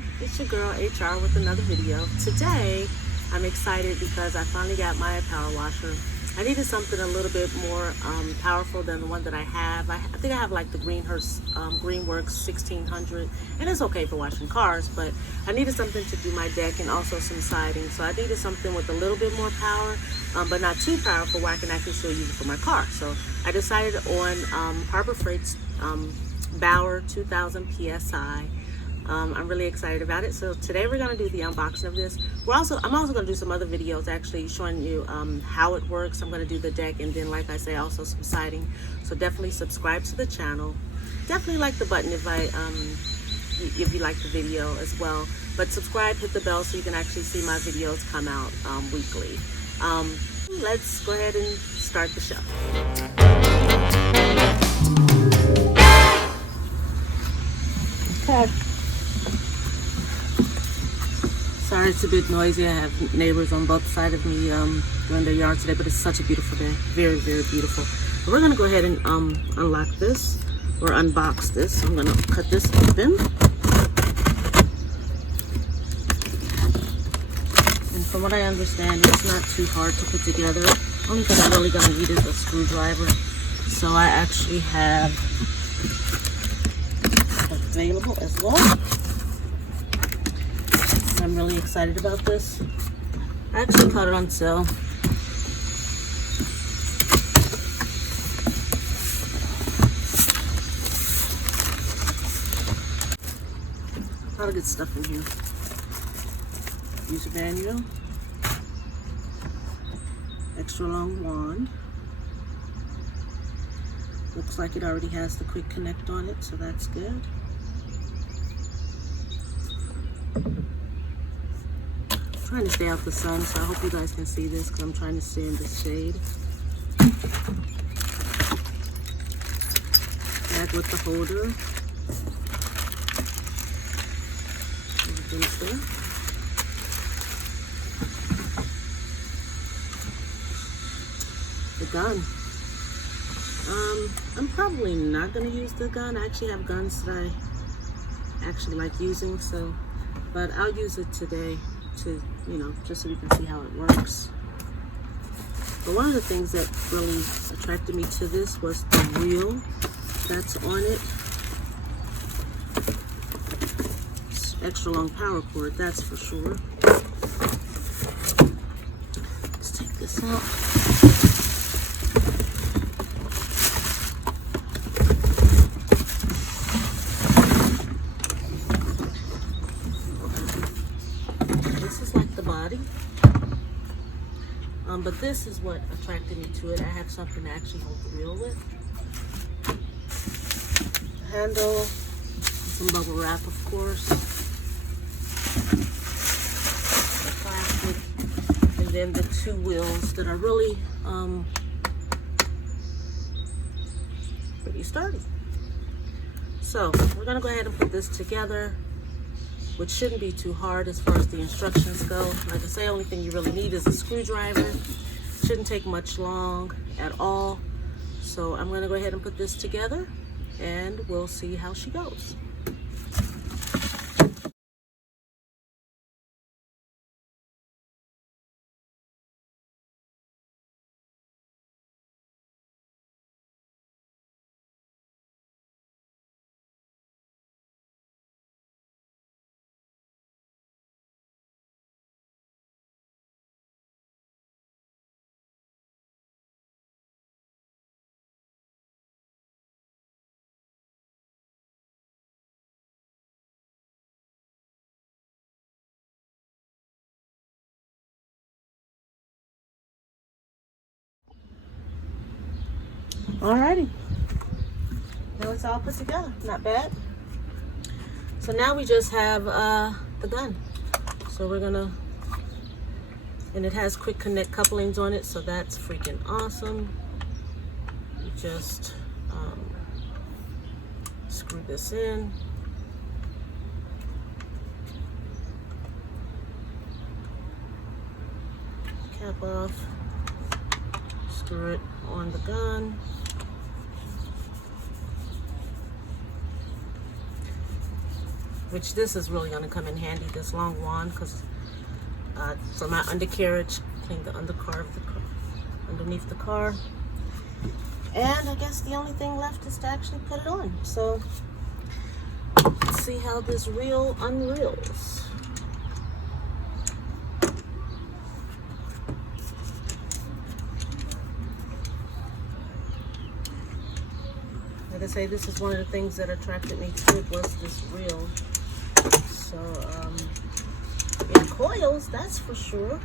Hi, it's your girl HR with another video. Today, I'm excited because I finally got my power washer. I needed something a little bit more powerful than the one that I have. I think I have like the Greenworks 1600, and it's okay for washing cars, but I needed something to do my deck and also some siding. So I needed something with a little bit more power, but not too powerful where I can actually still use it for my car. So I decided on Harbor Freight's Bauer 2000 PSI. I'm really excited about it. So today we're going to do the unboxing of this. I'm also going to do some other videos actually showing you how it works. I'm going to do the deck, and then like I say, also some siding. So definitely subscribe to the channel. Definitely like the button if you like the video as well. But subscribe, hit the bell so you can actually see my videos come out weekly. Let's go ahead and start the show. Okay. Sorry it's a bit noisy. I have neighbors on both sides of me doing their yard today, but it's such a beautiful day. Very, very beautiful. But we're gonna go ahead and unlock this or unbox this. I'm gonna cut this open. And from what I understand, it's not too hard to put together. Only thing I'm really gonna need is a screwdriver. So I actually have available as well. I'm really excited about this. I actually caught it on sale. A lot of good stuff in here. User manual. Extra long wand. Looks like it already has the quick connect on it, so that's good. Trying to stay out the sun, so I hope you guys can see this because I'm trying to stay in the shade. Bag with the holder. Everything's there. The gun. I'm probably not going to use the gun. I actually have guns that I actually like using, but I'll use it today to, just so we can see how it works. But one of the things that really attracted me to this was the wheel that's on it. It's extra long power cord, that's for sure. Let's take this out. But this is what attracted me to it. I have something to actually hold the wheel with. Handle, some bubble wrap, of course. The plastic, and then the two wheels that are really pretty sturdy. So we're gonna go ahead and put this together, which shouldn't be too hard as far as the instructions go. Like I say, only thing you really need is a screwdriver. Shouldn't take much long at all. So I'm gonna go ahead and put this together and we'll see how she goes. Alrighty, now it's all put together, not bad. So now we just have the gun. So we're gonna, and it has quick connect couplings on it, so that's freaking awesome. You just screw this in. Cap off, screw it on the gun. which this is really going to come in handy, this long wand, because for my undercarriage, clean the undercar of the car, underneath the car. And I guess the only thing left is to actually put it on. So let's see how this reel unreels. Like I say, this is one of the things that attracted me to it, was this reel. So it coils, that's for sure.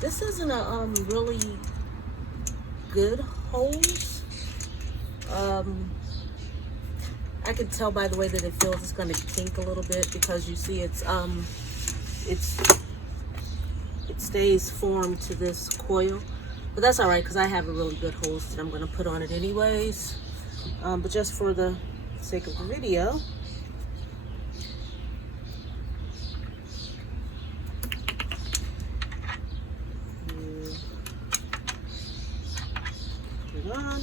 This isn't a really good hose. I can tell by the way that it feels it's going to kink a little bit, because you see it stays formed to this coil, but that's all right, because I have a really good hose that I'm going to put on it anyways. But just for the sake of the video, put it on.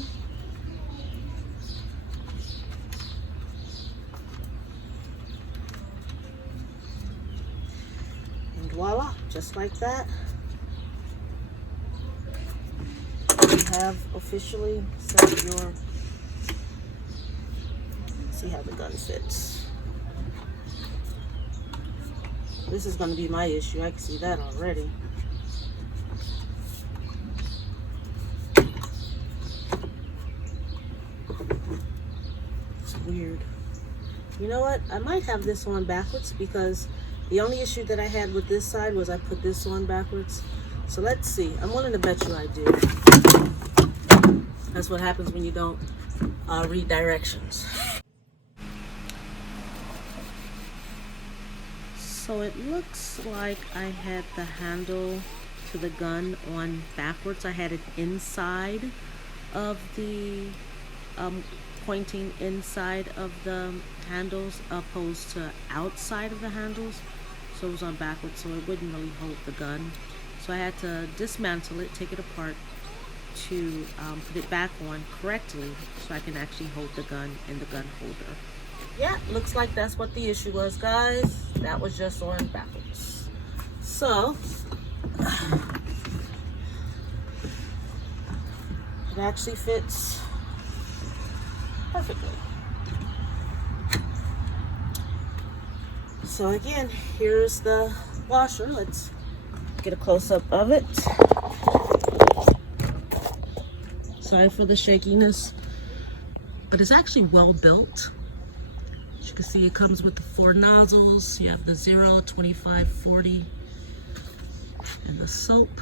And voila, just like that, you have officially set your, see how the gun fits. This is going to be my issue, I can see that already. It's weird. You know what, I might have this on backwards, because the only issue that I had with this side was I put this on backwards. So let's see, I'm willing to bet you I do. That's what happens when you don't read directions. So it looks like I had the handle to the gun on backwards. I had it inside of the, pointing inside of the handles opposed to outside of the handles. So it was on backwards, so it wouldn't really hold the gun. So I had to dismantle it, take it apart to put it back on correctly so I can actually hold the gun in the gun holder. Yeah, looks like that's what the issue was, guys. That was just on backwards. So it actually fits perfectly. So again, here's the washer. Let's get a close-up of it. Sorry for the shakiness, but it's actually well built. As you can see, it comes with the 4 nozzles. You have the 0, 25, 40, and the soap.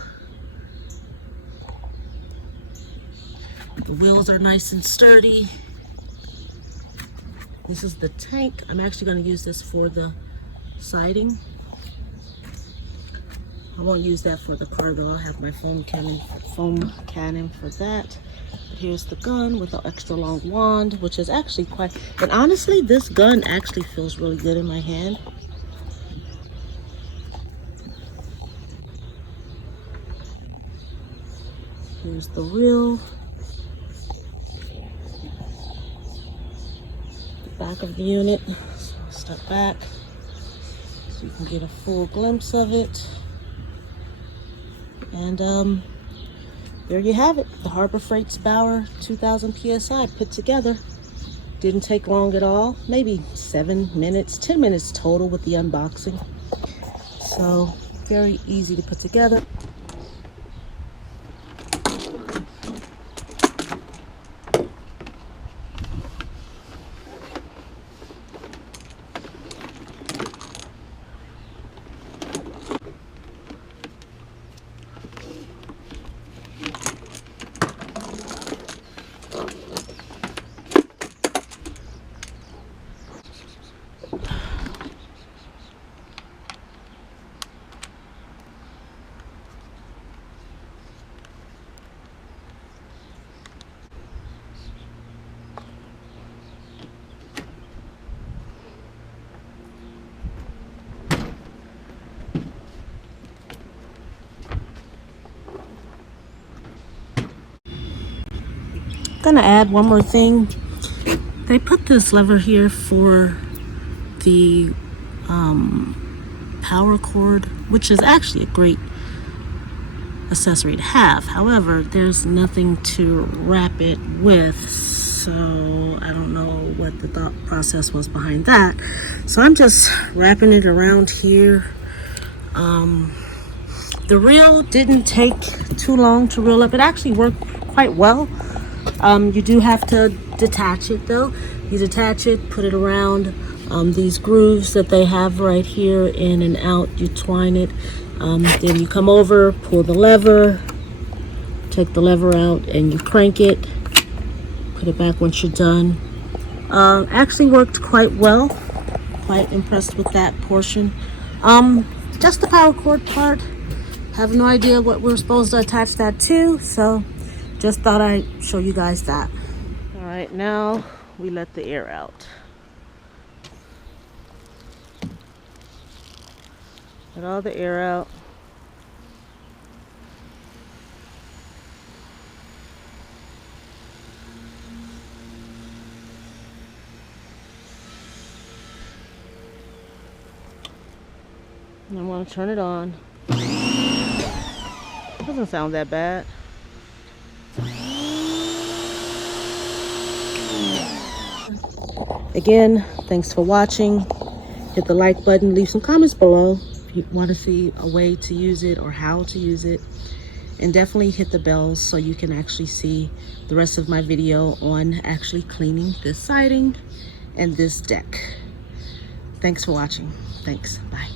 The wheels are nice and sturdy. This is the tank. I'm actually going to use this for the siding. I won't use that for the car though. I'll have my foam cannon for that. But here's the gun with the extra long wand, which is actually quite, and honestly, this gun actually feels really good in my hand. Here's the reel. The back of the unit. So I'll step back so you can get a full glimpse of it. And there you have it, the Harbor Freight's Bauer 2000 PSI put together. Didn't take long at all, maybe 7 minutes, 10 minutes total with the unboxing. So very easy to put together. Gonna add one more thing. They put this lever here for the power cord, which is actually a great accessory to have. However, there's nothing to wrap it with, so I don't know what the thought process was behind that. So I'm just wrapping it around here. The reel didn't take too long to reel up. It actually worked quite well. You do have to detach it though. You detach it, put it around these grooves that they have right here, in and out. You twine it. Then you come over, pull the lever, take the lever out, and you crank it. Put it back once you're done. Actually worked quite well. Quite impressed with that portion. Just the power cord part. Have no idea what we're supposed to attach that to, so just thought I'd show you guys that. All right, now we let the air out. Let all the air out. And I want to turn it on. Doesn't sound that bad. Again, thanks for watching. Hit the like button, leave some comments below if you want to see a way to use it or how to use it. And definitely hit the bells so you can actually see the rest of my video on actually cleaning this siding and this deck. Thanks for watching. Thanks. Bye.